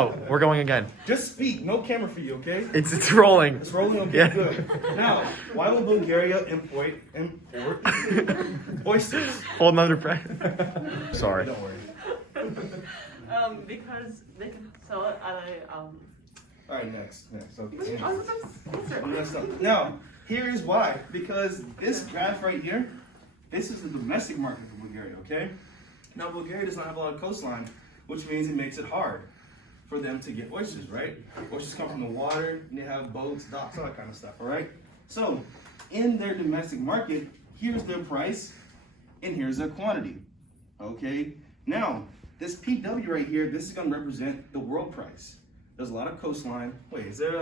Oh, we're going again. Just speak. No camera for you, okay? It's rolling. It's rolling. Okay, Yeah. good. Now, why will Bulgaria import oysters? Hold another breath. Sorry. Don't worry. Because they can sell it at a All right, next. Okay. Next Next. Now, here's why. Because this graph right here, this is the domestic market for Bulgaria, okay? Now, Bulgaria does not have a lot of coastline, which means it makes it hard for them to get oysters, right? Oysters come from the water, and they have boats, docks, all that kind of stuff, all right? So, in their domestic market, here's their price, and here's their quantity, okay? Now, this PW right here, this is gonna represent the world price. There's a lot of coastline. Wait, is there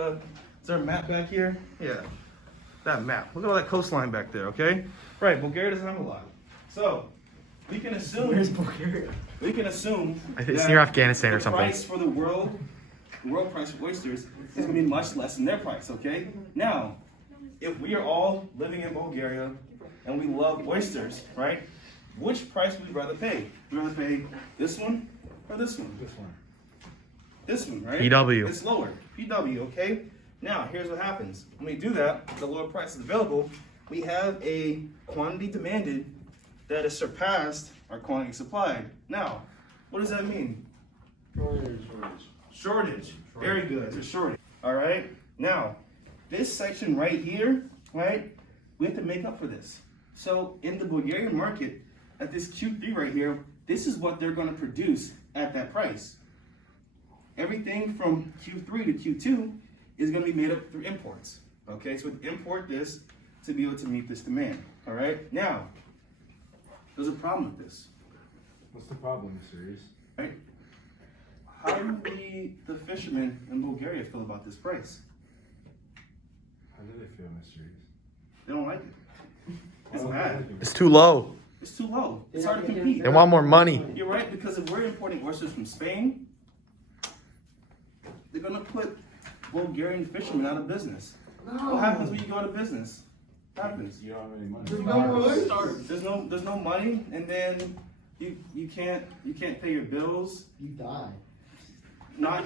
a map back here? Yeah, that map. Look at all that coastline back there, okay? Right, Bulgaria doesn't have a lot. So, we can assume. Where's Bulgaria? We can assume It's near Afghanistan or the something. price for the world price for oysters is going to be much less than their price, okay? Now, if we are all living in Bulgaria and we love oysters, right? Which price would we rather pay? Would we rather pay this one or this one? This one. This one, right? PW. It's lower. PW, okay? Now, here's what happens. When we do that, the lower price is available, we have a quantity demanded that has surpassed our quantity supplied. Now, what does that mean? Shortage. Very good. It's a shortage. All right. Now, this section right here, right? We have to make up for this. So in the Bulgarian market, at this Q3 right here, this is what they're going to produce at that price. Everything from Q3 to Q2 is going to be made up through imports. Okay, so we import this to be able to meet this demand. All right. Now, there's a problem with this. What's the problem, Series? Right? How do the fishermen in Bulgaria feel about this price? How do they feel, Series? They don't like it. It's bad. It's too low. It's too low. It's hard to compete. They want more money. You're right, because if we're importing oysters from Spain, they're gonna put Bulgarian fishermen out of business. What happens when you go out of business? What happens? You don't have any money. There's no money, and then you can't pay your bills. You die. Not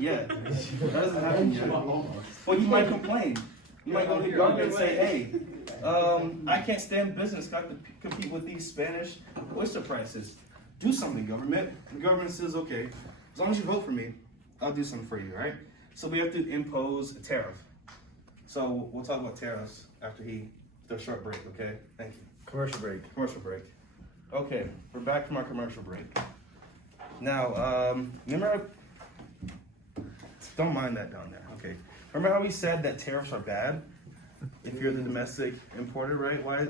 yet. That doesn't happen yet. Well, you might complain. You might go to the government and say, hey, I can't stand business. Got to compete with these Spanish oyster prices. Do something, government. The government says, okay, as long as you vote for me, I'll do something for you, right? So we have to impose a tariff. So we'll talk about tariffs after the short break, okay? Thank you. Commercial break. Commercial break. Okay, we're back from our commercial break. Now, remember, don't mind that down there, okay? Remember how we said that tariffs are bad if you're the domestic importer, right? Why?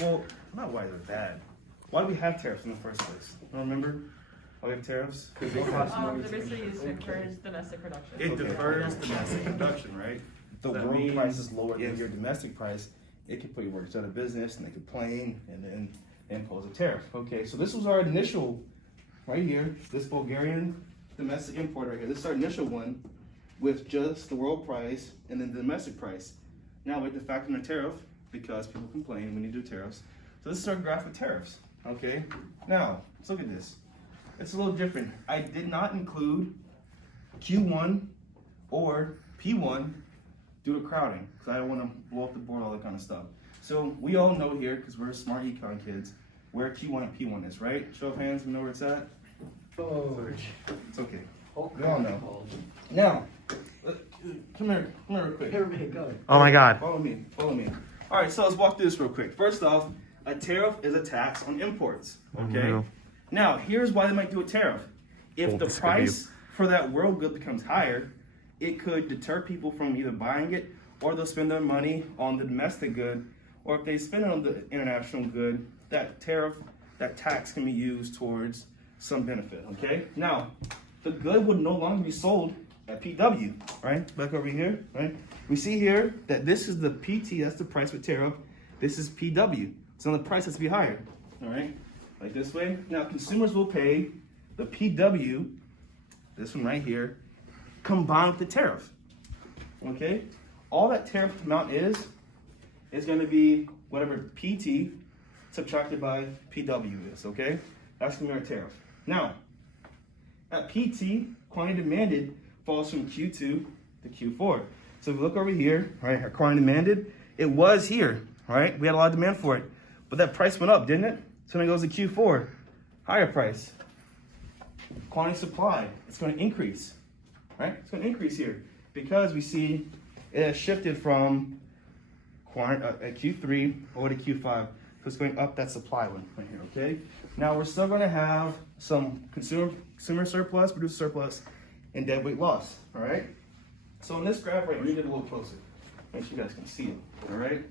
Well, not why they're bad. Why do we have tariffs in the first place? You remember why we have tariffs? They're basically used to encourage domestic production. It defers domestic production, right? The That world means- price is lower yes. than your domestic price. It can put your workers out of business, and they complain, and then impose a tariff. Okay, so this was our initial, right here, this Bulgarian domestic import right here. This is our initial one with just the world price and then the domestic price. Now we have to factor in a tariff because people complain when you do tariffs. So this is our graph of tariffs, okay? Now, let's look at this. It's a little different. I did not include Q1 or P1 due to crowding because I don't want to blow up the board, all that kind of stuff. So we all know here, because we're smart econ kids, where Q1 and P1 is, right? Show of hands, we know where it's at? It's okay. We all know. Now, come here real quick. Everybody go. Oh my God. Follow me. All right, so let's walk through this real quick. First off, a tariff is a tax on imports, okay? no. Now, here's why they might do a tariff. If Full the disreview. price for that world good becomes higher, it could deter people from either buying it or they'll spend their money on the domestic good, or if they spend it on the international good, that tariff, that tax can be used towards some benefit, okay? Now, the good would no longer be sold at PW, right? Back over here, right? We see here that this is the PT, that's the price with tariff. This is PW, so the price has to be higher, all right? Like this way. Now, consumers will pay the PW, this one right here, combined with the tariff, okay? All that tariff amount is going to be whatever PT subtracted by PW is, okay? That's going to be our tariff. Now, at PT, quantity demanded falls from Q2 to Q4. So if we look over here, right, our quantity demanded, it was here, right? We had a lot of demand for it, but that price went up, didn't it? So then it goes to Q4, higher price. Quantity supply, it's going to increase, right? It's going to increase here because we see it has shifted from Q3 over to Q5. So it's going up that supply one right here, okay? Now we're still going to have some consumer surplus, producer surplus, and deadweight loss, all right? So in this graph right here, get a little closer. Make sure you guys can see it, all right?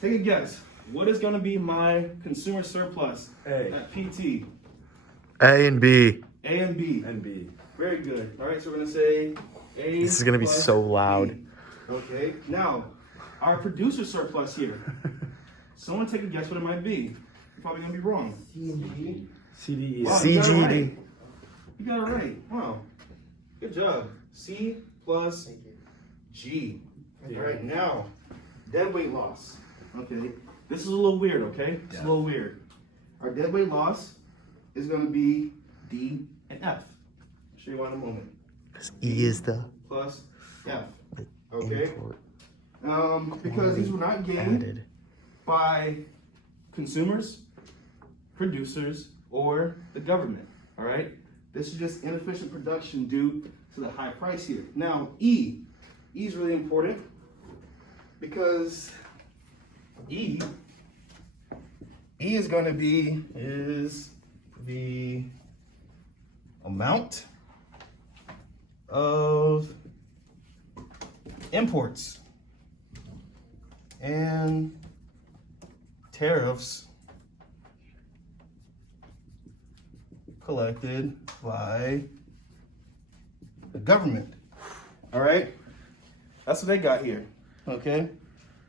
Take a guess. What is going to be my consumer surplus at PT? A and B. A and B. And B. Very good. All right, so we're going to say A. This is gonna be plus so loud. B. Okay, now our producer surplus here. Someone take a guess what it might be. You're probably going to be wrong. CDE. Wow, you got it CGD. right. You got it right. Wow. Good job. C plus G. All right, now, deadweight loss. Okay, this is a little weird, okay? It's a little weird. Our deadweight loss is going to be D and F. I'll show you why in a moment. Because E is the Plus F. Okay? import Because these were not gained added. by consumers, producers, or the government. All right? This is just inefficient production due to the high price here. Now, E. E is really important because E is going to be the amount of imports and tariffs collected by the government. All right? That's what they got here. Okay?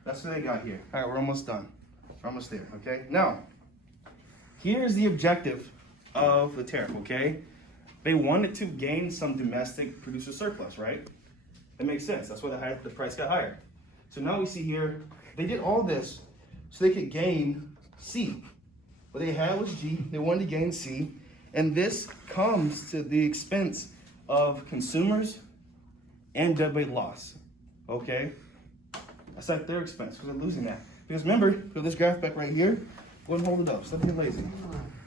That's what they got here. All right, we're almost done. We're almost there. Okay? Now, here's the objective of the tariff. Okay? They wanted to gain some domestic producer surplus, right? That makes sense. That's why the price got higher. So now we see here, they did all this so they could gain C. What they had was G. They wanted to gain C. And this comes to the expense of consumers and deadweight loss. Okay? That's at their expense because they're losing that. Because remember, put this graph back right here. Go and hold it up. Stop being lazy.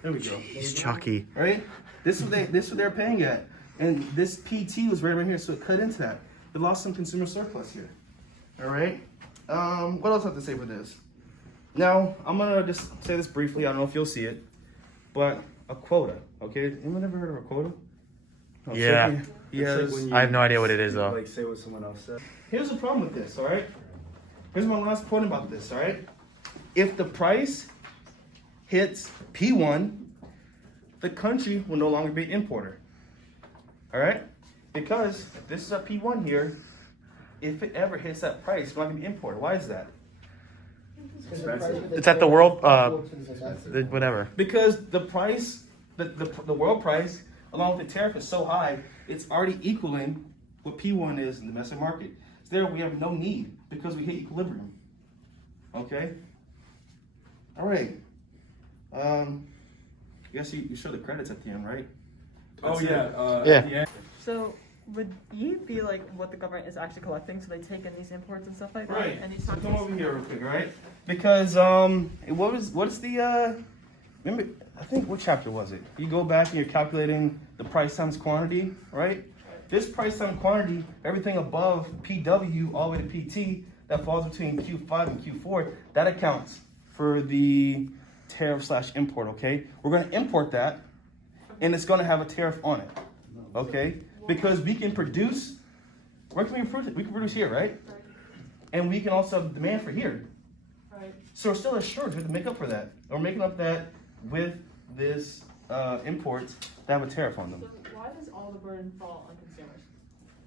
There we go. He's Chucky. Right? This is what they're paying at. And this PT was right here, so it cut into that. They lost some consumer surplus here. All right? What else do I have to say for this? Now, I'm going to just say this briefly. I don't know if you'll see it. But a quota, okay? Anyone ever heard of a quota? No, Yeah. so he has, I have no idea what it is, though. Like say what someone else said. here's the problem with this, all right? Here's my last point about this, all right? If the price hits P1, the country will no longer be an importer, all right? Because if this is a P1 here, if it ever hits that price, it's not going to be imported. Why is that? It's at the world, whatever. Because the price, the world price, along with the tariff is so high, it's already equaling what P1 is in the domestic market. So there we have no need because we hit equilibrium. Okay? All right. I guess you show the credits at the end, right? Oh yeah. Yeah. Yeah. So would E be like what the government is actually collecting? So they take in these imports and stuff like that? Right. And these So come taxes? over here real quick, all right? Because what's the remember, I think what chapter was it? You go back and you're calculating the price times quantity, right? This price times quantity, everything above PW all the way to PT that falls between Q5 and Q4, that accounts for the tariff / import, okay? We're going to import that and it's going to have a tariff on it, okay? Because we can produce, where can we produce it? We can produce here, right? And we can also have demand for here. Right. So we're still assured we have to make up for that. We're making up that with this imports that have a tariff on them. So why does all the burden fall on consumers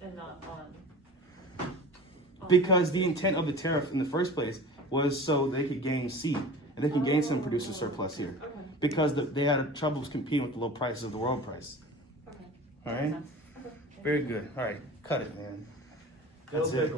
and not on Because the intent of the tariff in the first place was so they could gain C and they can gain some producer surplus here. Okay. Because they had troubles competing with the low prices of the world price. Okay. All right? Makes sense. Okay. Very good. All right, cut it, man. That's it.